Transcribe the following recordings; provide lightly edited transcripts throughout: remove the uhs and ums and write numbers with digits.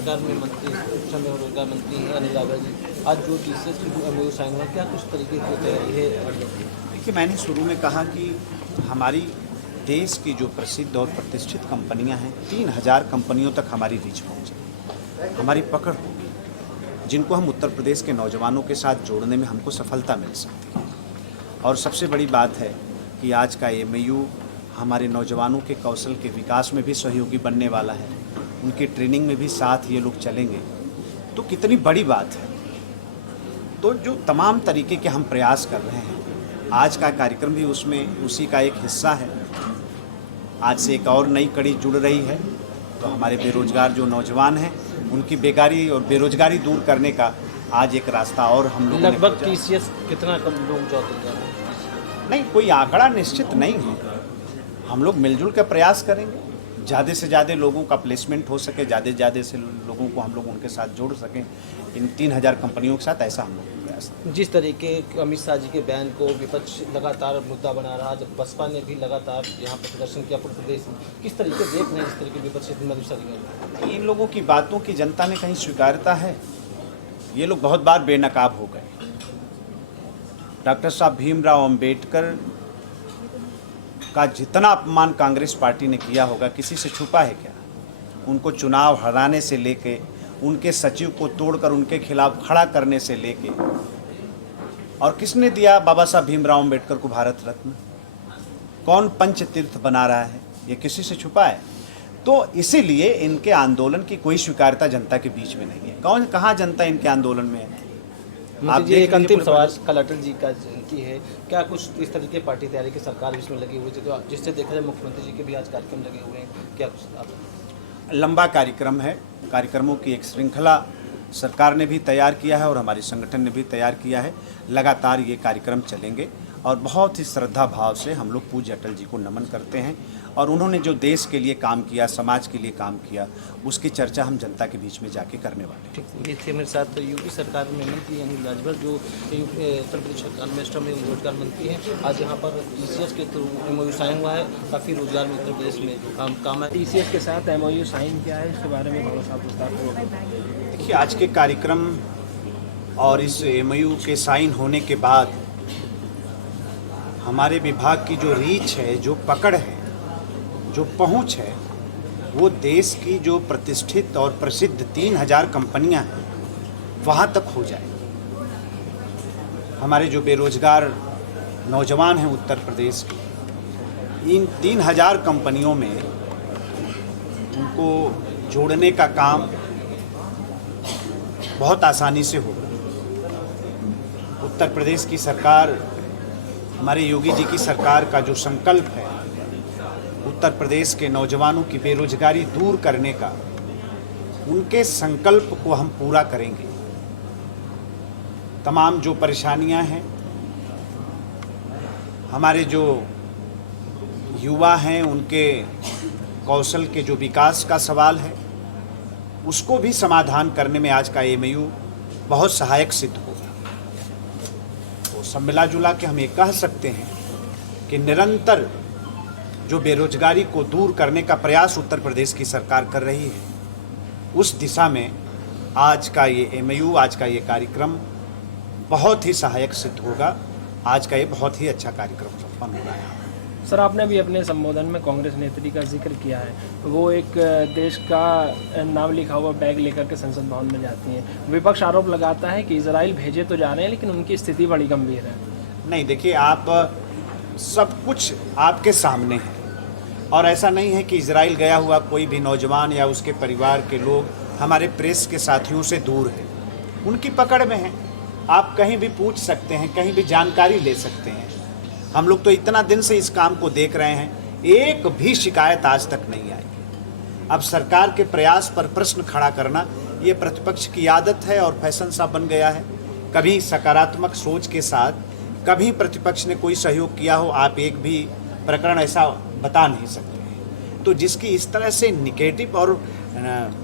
सरकार में मंत्री, श्रम एवं रोजगार मंत्री हैं अनिल यादव जी, आज जो टीसीएस की जो एमओयू साइन हुआ, क्या कुछ तरीके की तैयारी है? देखिए, मैंने शुरू में कहा कि हमारी देश की जो प्रसिद्ध और प्रतिष्ठित कंपनियां हैं, 3000 कंपनियों तक हमारी रीच पहुंचे, हमारी पकड़ होगी, जिनको हम उत्तर प्रदेश के नौजवानों के साथ जोड़ने में हमको सफलता मिल सकती है। और सबसे बड़ी बात है कि आज का एमओयू हमारे नौजवानों के कौशल के विकास में भी सहयोगी बनने वाला है, उनकी ट्रेनिंग में भी साथ ये लोग चलेंगे, तो कितनी बड़ी बात है। तो जो तमाम तरीके के हम प्रयास कर रहे हैं, आज का कार्यक्रम भी उसमें उसी का एक हिस्सा है। आज से एक और नई कड़ी जुड़ रही है, तो हमारे बेरोजगार जो नौजवान हैं उनकी बेकारी और बेरोजगारी दूर करने का आज एक रास्ता और हम लोग लगभग टीसीएस कितना कम लोग जॉब मिल जा रहे हैं? नहीं, कोई आंकड़ा निश्चित नहीं है, हम लोग मिलजुल कर प्रयास करेंगे, ज़्यादा से ज़्यादा लोगों का प्लेसमेंट हो सके, ज़्यादा से ज़्यादा से लोगों को हम लोग उनके साथ जोड़ सकें इन 3000 कंपनियों के साथ, ऐसा हम लोग प्रयास। जिस तरीके अमित शाह जी के बयान को विपक्ष लगातार मुद्दा बना रहा, जब बसपा ने भी लगातार यहाँ पर प्रदर्शन किया पूरे प्रदेश में, किस तरीके देख रहे हैं इस तरीके विपक्ष जिम्मेदारी? इन लोगों की बातों की जनता में कहीं स्वीकार्यता है? ये लोग बहुत बार बेनकाब हो गए। डॉक्टर साहब भीमराव अंबेडकर का जितना अपमान कांग्रेस पार्टी ने किया होगा, किसी से छुपा है क्या? उनको चुनाव हराने से लेके, उनके सचिव को तोड़कर उनके खिलाफ खड़ा करने से लेके, और किसने दिया बाबा साहब भीमराव अंबेडकर को भारत रत्न? कौन पंच तीर्थ बना रहा है? ये किसी से छुपा है? तो इसीलिए इनके आंदोलन की कोई स्वीकार्यता जनता के बीच में नहीं है। कहाँ जनता इनके आंदोलन में है? आप ये एक अंतिम सवाल, कल अटल जी का जयंती है, क्या कुछ इस तरह की पार्टी तैयारी की सरकार इसमें लगी हुई थी, तो जिससे देखा जाए मुख्यमंत्री जी के भी आज कार्यक्रम लगे हुए हैं, क्या कुछ आप? लंबा कार्यक्रम है, कार्यक्रमों की एक श्रृंखला सरकार ने भी तैयार किया है और हमारे संगठन ने भी तैयार किया है। लगातार ये कार्यक्रम चलेंगे और बहुत ही श्रद्धा भाव से हम लोग पूज्य अटल जी को नमन करते हैं, और उन्होंने जो देश के लिए काम किया, समाज के लिए काम किया, उसकी चर्चा हम जनता के बीच में जाके करने वाले हैं। ठीक, ये थे मेरे साथ यूपी सरकार में मंत्री अनिल यादव, जो उत्तर प्रदेश सरकार में श्रम एवं रोजगार मंत्री हैं। आज यहाँ पर टीसीएस के थ्रू एमओयू साइन हुआ है, काफ़ी रोजगार में उत्तर प्रदेश में काम है। टीसीएस के साथ एमओयू साइन किया है, इसके बारे में थोड़ा सा विस्तार पूर्वक। देखिए, आज के कार्यक्रम और इस एमओयू के साइन होने के बाद हमारे विभाग की जो रीच है, जो पकड़ है, जो पहुंच है, वो देश की जो प्रतिष्ठित और प्रसिद्ध 3000 कंपनियां हैं वहाँ तक हो जाए। हमारे जो बेरोजगार नौजवान हैं उत्तर प्रदेश के, इन 3000 कंपनियों में उनको जोड़ने का काम बहुत आसानी से होगा। उत्तर प्रदेश की सरकार, हमारे योगी जी की सरकार का जो संकल्प है उत्तर प्रदेश के नौजवानों की बेरोजगारी दूर करने का, उनके संकल्प को हम पूरा करेंगे। तमाम जो परेशानियां हैं, हमारे जो युवा हैं उनके कौशल के जो विकास का सवाल है, उसको भी समाधान करने में आज का एमओयू बहुत सहायक सिद्ध होगा। तो सब मिला जुला के हम ये कह सकते हैं कि निरंतर जो बेरोजगारी को दूर करने का प्रयास उत्तर प्रदेश की सरकार कर रही है, उस दिशा में आज का ये एमओयू, आज का ये कार्यक्रम बहुत ही सहायक सिद्ध होगा। आज का ये बहुत ही अच्छा कार्यक्रम संपन्न हो रहा है। सर, आपने भी अपने संबोधन में कांग्रेस नेत्री का जिक्र किया है, वो एक देश का नाम लिखा हुआ बैग लेकर के संसद भवन में जाती हैं। विपक्ष आरोप लगाता है कि इजराइल भेजे तो जा रहे हैं, लेकिन उनकी स्थिति बड़ी गंभीर है। नहीं, देखिए, आप सब कुछ आपके सामने है, और ऐसा नहीं है कि इजराइल गया हुआ कोई भी नौजवान या उसके परिवार के लोग हमारे प्रेस के साथियों से दूर है, उनकी पकड़ में है। आप कहीं भी पूछ सकते हैं, कहीं भी जानकारी ले सकते हैं। हम लोग तो इतना दिन से इस काम को देख रहे हैं, एक भी शिकायत आज तक नहीं आई। अब सरकार के प्रयास पर प्रश्न खड़ा करना ये प्रतिपक्ष की आदत है और फैशन सा बन गया है। कभी सकारात्मक सोच के साथ कभी प्रतिपक्ष ने कोई सहयोग किया हो, आप एक भी प्रकरण ऐसा बता नहीं सकते हैं। तो जिसकी इस तरह से निगेटिव और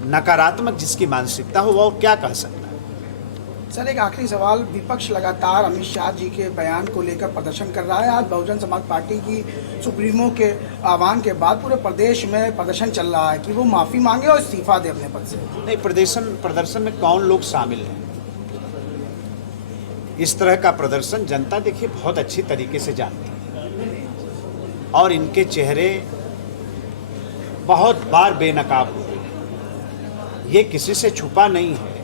नकारात्मक जिसकी मानसिकता हो, वो क्या कह सकता है। सर, एक आखिरी सवाल। विपक्ष लगातार अमित शाह जी के बयान को लेकर प्रदर्शन कर रहा है। आज बहुजन समाज पार्टी की सुप्रीमो के आह्वान के बाद पूरे प्रदेश में प्रदर्शन चल रहा है कि वो माफ़ी मांगे और इस्तीफा दे अपने पद से। नहीं, प्रदर्शन में कौन लोग शामिल हैं? इस तरह का प्रदर्शन जनता देखिए बहुत अच्छी तरीके से जानती है और इनके चेहरे बहुत बार बेनकाब हुए। ये किसी से छुपा नहीं है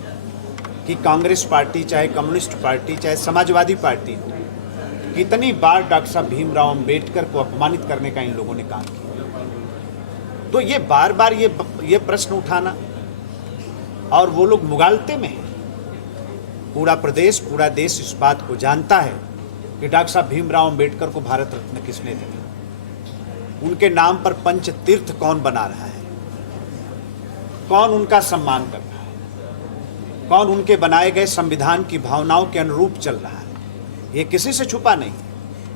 कि कांग्रेस पार्टी, चाहे कम्युनिस्ट पार्टी, चाहे समाजवादी पार्टी, कितनी बार डॉक्टर साहब भीमराव अंबेडकर को अपमानित करने का इन लोगों ने काम किया। तो ये बार बार ये प्रश्न उठाना, और वो लोग मुगालते में हैं। पूरा प्रदेश, पूरा देश इस बात को जानता है कि डॉक्टर साहब भीमराव अंबेडकर को भारत रत्न किसने दिया, उनके नाम पर पंच तीर्थ कौन बना रहा है, कौन उनका सम्मान कर रहा है, कौन उनके बनाए गए संविधान की भावनाओं के अनुरूप चल रहा है। ये किसी से छुपा नहीं।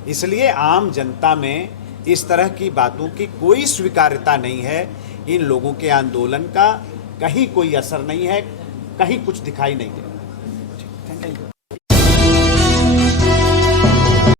इसलिए आम जनता में इस तरह की बातों की कोई स्वीकार्यता नहीं है। इन लोगों के आंदोलन का कहीं कोई असर नहीं है, कहीं कुछ दिखाई नहीं दे रहा। Thank you.